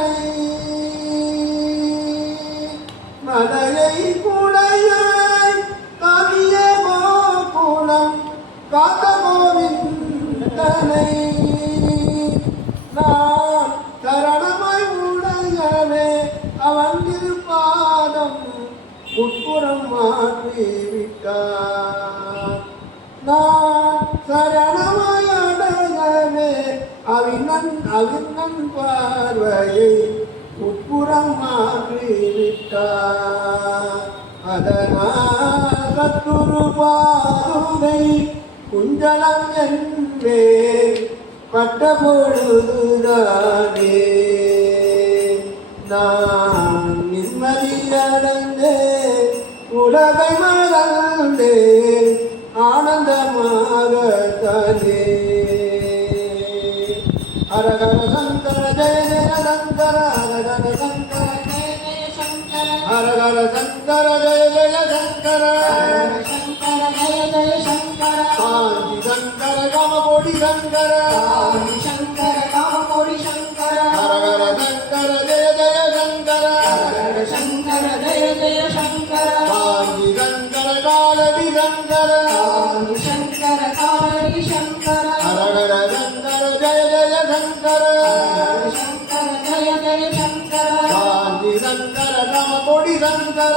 தனை மலையை குடையாய் கவிய கோகுலம் காத்த கோவிந்தனை நான் சரணமாய் உடையவே அவன் திருப்பாதம் உட்புறம் மாற்றிவிட்டார். நான் சரணமாய் அடையவே அவினன் பார்வையை உட்புறம் மாற்றிவிட்டார். அதனால் சத்துரு பாதுகை குஞ்சலம் என்பே பட்ட பொழுதுதானே நான் நிம்மதியடைந்தே உலகை மறந்தே ஆனந்தமாகத்தானே. ஹரஹர சங்கர ஜெய ஜெய சங்கர ஹரஹர சங்கர ஜெய ஜெய சங்கர ஹரஹர சங்கர ஜெய ஜெய சங்கர சங்கர ஜெய ஜெய சங்கர ஆதி சங்கர காமகோடி சங்கர ஆதி சங்கர காமகோடி சங்கர ஹரஹர சங்கர ஜெய ஜெய சங்கர ஹரஹர சங்கர ஜெய ஜெய சங்கர ஆதி சங்கர காலடி சங்கர ஆதி சங்கர காலடி சங்கர ஹரஹர சங்கர ஜெய ஜெய சங்கர சங்கர ஜெய ஜெய சங்கர ஆதி சங்கர காமகோடி சங்கர